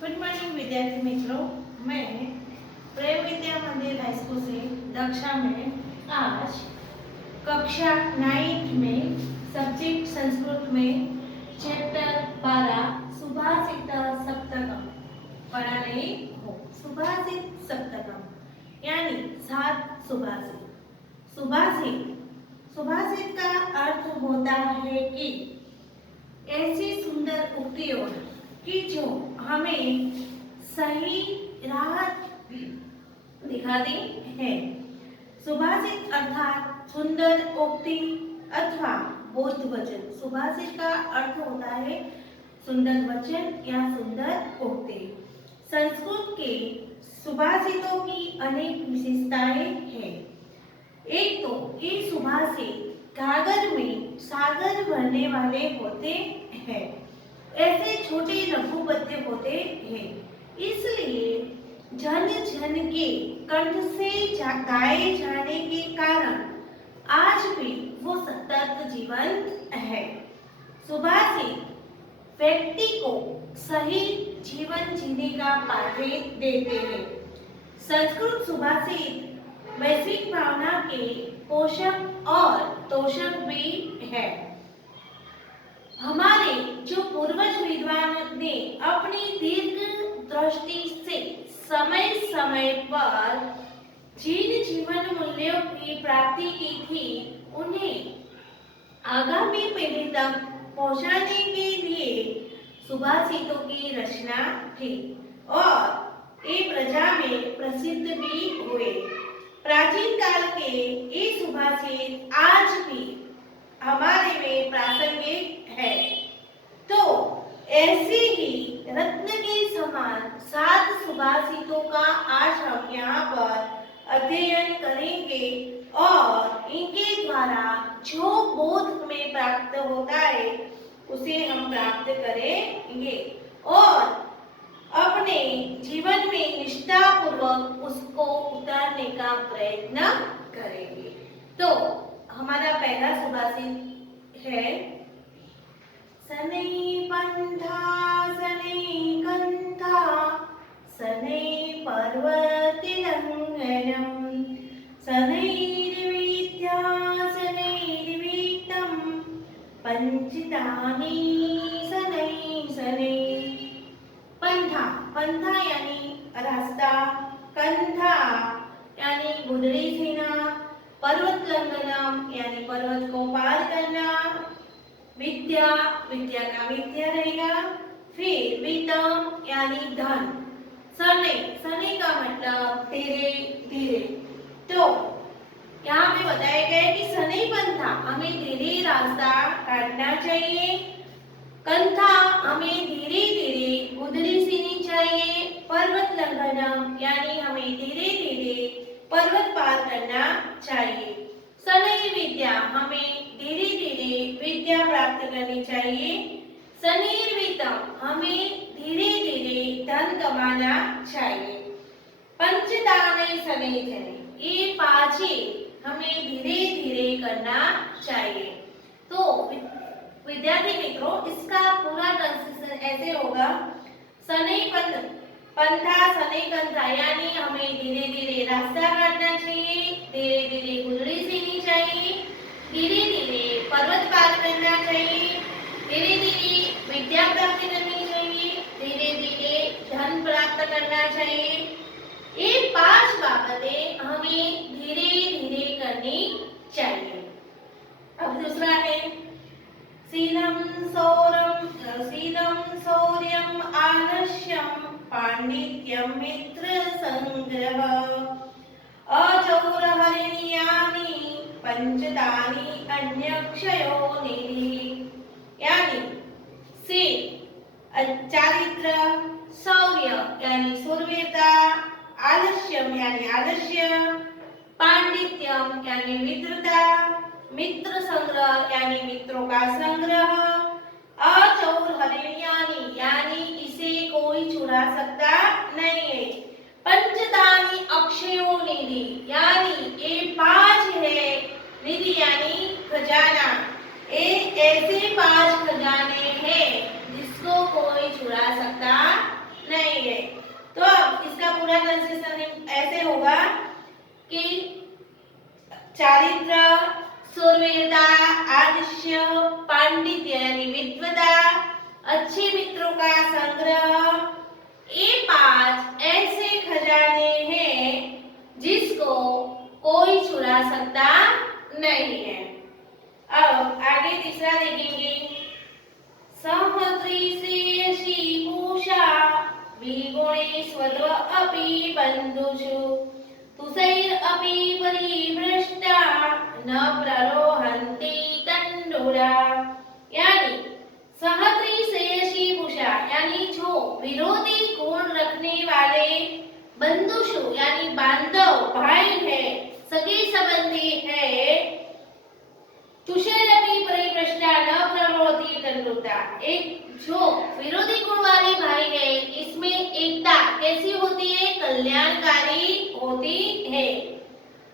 Good morning विद्यार्थी मित्रों, मैं प्रेम विद्या मंदिर हाई स्कूल से दक्षा में आज कक्षा 9 में सब्जेक्ट संस्कृत में चैप्टर 12 सुभाषित सप्तकम पढ़ा रही हूँ। सुभाषित सप्तकम यानी 7 सुभाषित। सुभाषित का अर्थ होता है कि ऐसी सुंदर उक्तियों कि जो हमें सही राह दिखाती है। सुभाषित अर्थात सुंदर उक्ति अथवा बोध वचन। सुभाषित का अर्थ होता है सुंदर वचन या सुंदर उक्ति। संस्कृत के सुभाषितों की अनेक विशेषताएं हैं। एक तो ये सुभाषित गागर में सागर भरने वाले होते हैं। ऐसे छोटे लघु पद्य होते हैं, इसलिए जन जन के कंठ से गाए जाने के कारण आज भी वो सतत जीवंत है। सुभाषित व्यक्ति को सही जीवन जीने का पाठे देते हैं। संस्कृत सुभाषित वैश्विक भावना के पोषक और तोषक भी है। हमारे जो पूर्वज विद्वान ने अपनी दीर्घ दृष्टि से समय समय पर जिन जीवन मूल्यों की प्राप्ति की थी, उन्हें आगामी पीढ़ी तक पहुंचाने के लिए सुभाषितों की रचना थी और ये प्रजा में प्रसिद्ध भी हुए। प्राचीन काल के ये सुभाषित आज भी हमारे में प्रासंगिक है। तो ऐसे ही रत्न के समान 7 सुभाषितों का आज हम यहाँ पर अध्ययन करेंगे और इनके द्वारा जो बोध में प्राप्त होता है उसे हम प्राप्त करेंगे और अपने जीवन में निष्ठापूर्वक उसको उतारने का प्रयत्न करेंगे। तो हमारा पहला सुभाषित है सनै पंथा सनै कंथा सनै पर्वति लंघनम सनैर्विद्या सनैर्वित्तं पंचतानि सनै सनै। पंथा यानी रास्ता, कंथा यानी गुदड़ी सेना, पर्वत लंघनम यानी पर्वत को पार करना, विद्या का विद्या रहेगा, फिर वित्तम यानी धन, सने का मतलब धीरे धीरे। तो यहाँ पे बताया गया है कि सने पंथा हमें धीरे रास्ता काटना चाहिए, कंथा हमें धीरे धीरे गुदड़ी सीनी चाहिए, पर्वत लंघनम यानी हमें धीरे धीरे पर्वत पार करना चाहिए, सनै विद्या हमें धीरे धीरे विद्या प्राप्त करनी चाहिए, सनैर्वित्तम हमें धीरे धीरे धन कमाना चाहिए, पंचदानै सनै सनै ये 5 हमें धीरे धीरे करना चाहिए। तो विद्यार्थी मित्रों, इसका पूरा ट्रांसलेशन ऐसे होगा सनै पंथा सनै कंथा यानी हमें धीरे धीरे रास्ता काटना चाहिए, धीरे धीरे गुदड़ी सीनी चाहिए, धीरे धीरे पर्वत पार करना चाहिए, धीरे धीरे विद्या प्राप्त करनी चाहिए, धीरे धीरे धन प्राप्त करना चाहिए। ये 5 बातें हमें धीरे धीरे करनी चाहिए। अब दूसरा है शीलम शौर्यम आलस्यम पांडित्यम मित्र संग्रह अचौरहरिण्यानि पंचतानि अन्यक्षयो निधि। यानी चारित्र, शौर्य यानी शूरवीरता, आलस्यम यानी आलस्य, पांडित्यम यानी मित्रता, मित्र संग्रह यानी मित्रों का संग्रह, अचौरहरिण्यानि यानी इसे कोई चुरा सकता नहीं है, पंचतानि अक्षयो निधि यानी ये 5 है, निधि यानी खजाना, ये ऐसे 5 खजाने हैं जिसको कोई चुरा सकता नहीं ट्रांसलेशन ऐसे होगा कि चारित्र, शूरवीरता, आदर्श, पांडित्य यानी विद्वता, अच्छे मित्रों का संग्रह, ये 5 ऐसे खजाने हैं जिसको कोई चुरा सकता नहीं है। अब आगे तीसरा देखेंगे। सहस्रीशेषी पूषा विगुणे स्वद्व अपि बन्धुषु तुषैरपि परिभ्रष्टा न प्ररोहन्ति तण्डुला। यानी सहस्रीशेषी पूषा यानी जो विरोधी गुण रखने वाले बंधुषु यानी बांधव भाई है, सगे संबंधी है, तुषैरपि परिभ्रष्टा न प्ररोहन्ति तण्डुला। एक जो विरोधी गुण वाले भाई है, इसमें एकता कैसी होती है? कल्याणकारी होती है।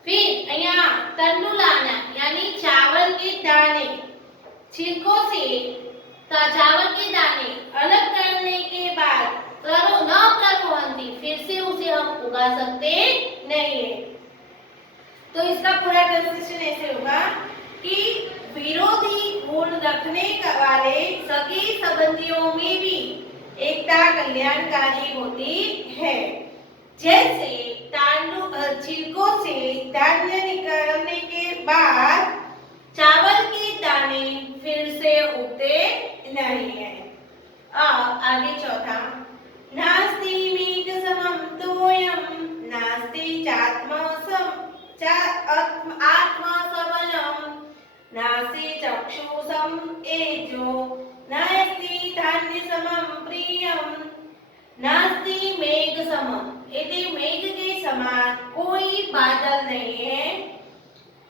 फिर यहाँ तण्डुलाना यानी चावल के दाने, छिलकों से चावल के दाने अलग करने के बाद न प्ररोहन्ति, फिर से उसे हम उगा सकते नहीं है। तो इसका पूरा ट्रांसलेशन ऐसे होगा कि विरोधी गुण रखने वाले सगे संबंधियों में भी एकता कल्याणकारी होती है। जैसे छिलकों से धान्य निकालने के बाद चावल के दाने फिर से उगते नहीं है। अब आगे चौथा, नास्ति मेघ समम तोयम नास्ति आत्मा सबलम नास्ति चक्षुषम एजो नास्ति धान्य समम प्रियम नास्ति मेघ समम, यदि मेघ के समान कोई बादल नहीं है।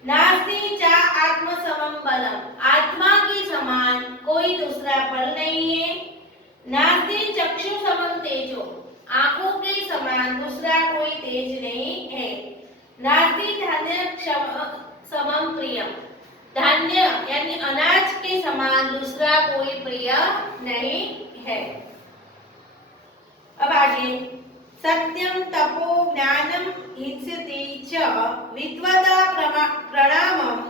नास्ति चा आत्म समम बलम, आत्मा के समान कोई दूसरा बल नहीं है। नास्ति चक्षु समम तेजो, आंखों के समान दूसरा कोई तेज नहीं है। नास्ति धान्य समम प्रियम, धान्य यानी अनाज के समान दूसरा कोई प्रिय नहीं है। अब आगे, सत्यम तपो ज्ञानम हिंसति च विद्वता प्रणामम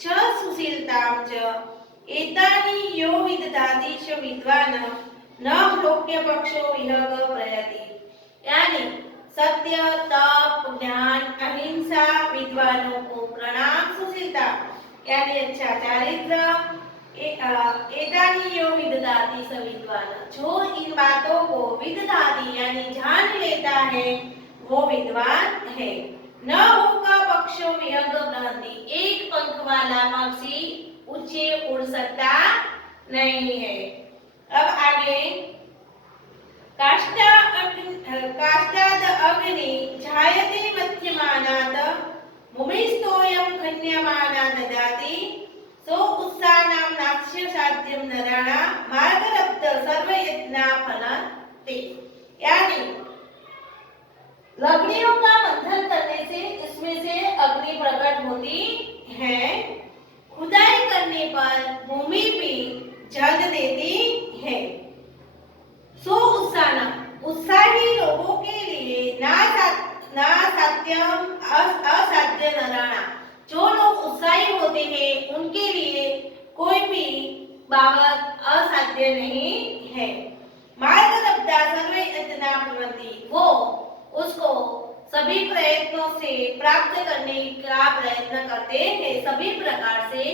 च सुशीलताम च एतानि यो विदधाति च विद्वान् न लोक्य पक्षो विहग प्रयति। यानी सत्य, तप, ज्ञान, अहिंसा, विद्वानों को प्रणाम, सुशीलता यानी अच्छा चारित्र, एतानि यो विदधाति स विद्वान्, जो इन बातों को विदधाति यानी जान लेता है वो विद्वान है। न होगा पक्षो विहग प्रहति, एक पंख वाला पक्षी ऊंचे उड़ सकता नहीं है। अब आगे, काष्ठाद अग्नि झायते मध्यमानात् भूमिस्थोयं खन्यमानात् ददाति सो उत्साहनां नाक्ष्य साध्यं नराणा मार्गलब्ध सर्वयत्ना फलते। यानी लकड़ियों का मंथन करने से इसमें से अग्नि प्रकट होती है, खुदाई करने पर भूमि भी जल देती है। सो उत्साहना, उत्साही लोगों के लिए ना साध्यम असाध्य नराणा, जो लोग उत्साही होते हैं उनके लिए कोई भी बाबत असाध्य नहीं है। मार्ग लब्धा सर्वे यत्ना प्रवृत्ति, वो उसको सभी प्रयत्नों से प्राप्त करने का प्रयत्न करते हैं, सभी प्रकार से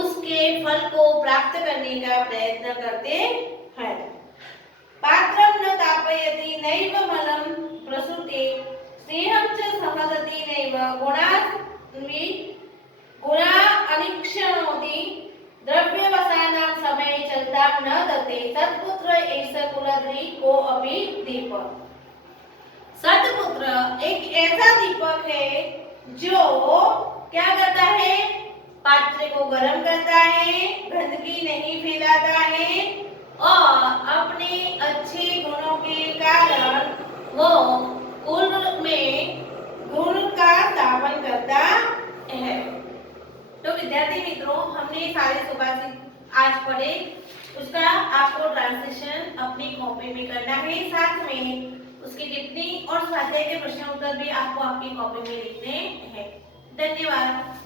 उसके फल को प्राप्त करने का प्रयत्न करते हैं। पात्रं न तापयति नैव मलं प्रसूते स्नेहं च सहदति नैव गुणा अनिक्षणोति द्रव्यवसानां समय चलता न दते सत्पुत्र एष कुलद्री को अपि दीप। सत्पुत्र एक ऐसा दीपक है जो क्या करता है? पात्र को गर्म करता है, गंदगी नहीं फैलाता है और अपने अच्छे गुणों के कारण वो कुल में गुण का स्थापन करता है। तो विद्यार्थी मित्रों, हमने सारे सुभाषित आज पढ़े, उसका आपको ट्रांसलेशन अपनी कॉपी में करना है। साथ में उसकी टिप्पणी और स्वाध्याय के प्रश्न उत्तर भी आपको आपकी कॉपी में लिखने हैं। धन्यवाद।